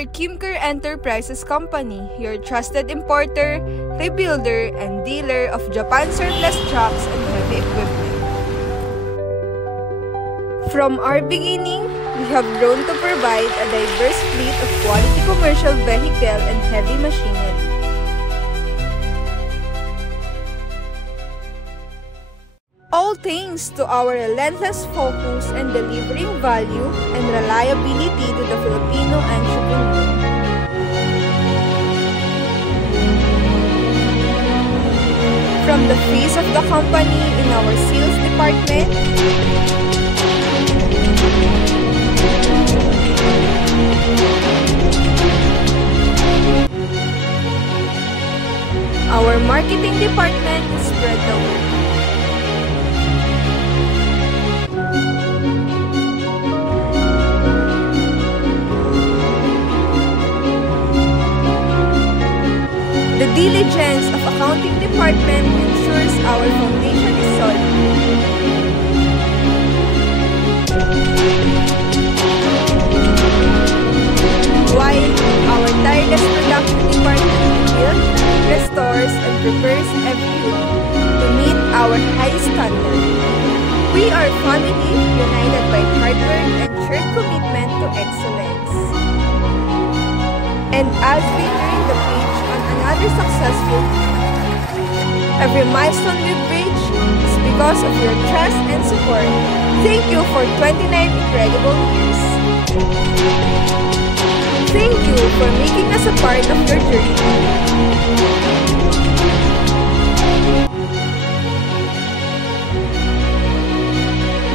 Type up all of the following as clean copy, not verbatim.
are Kimker Enterprises Company, your trusted importer, rebuilder, and dealer of Japan surplus trucks and heavy equipment. From our beginning, we have grown to provide a diverse fleet of quality commercial vehicle and heavy machinery. All thanks to our relentless focus and delivering value and reliability to the Filipino entrepreneur. From the face of the company in our sales department, our marketing department spread the word. The diligence of accounting department ensures our foundation is solid. While our tireless production department builds, restores, and prepares every week to meet our high standard. We are family united by hard work and shared commitment to excellence. And as we turn the page on another successful every milestone we've reached is because of your trust and support. Thank you for 29 incredible years. Thank you for making us a part of your journey.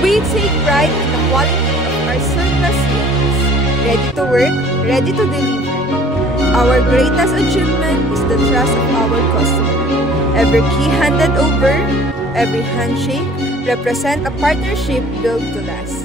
We take pride in the quality of our surplus units, ready to work, ready to deliver. Our greatest achievement is the trust of our customer. Every key handed over, every handshake represents a partnership built to last.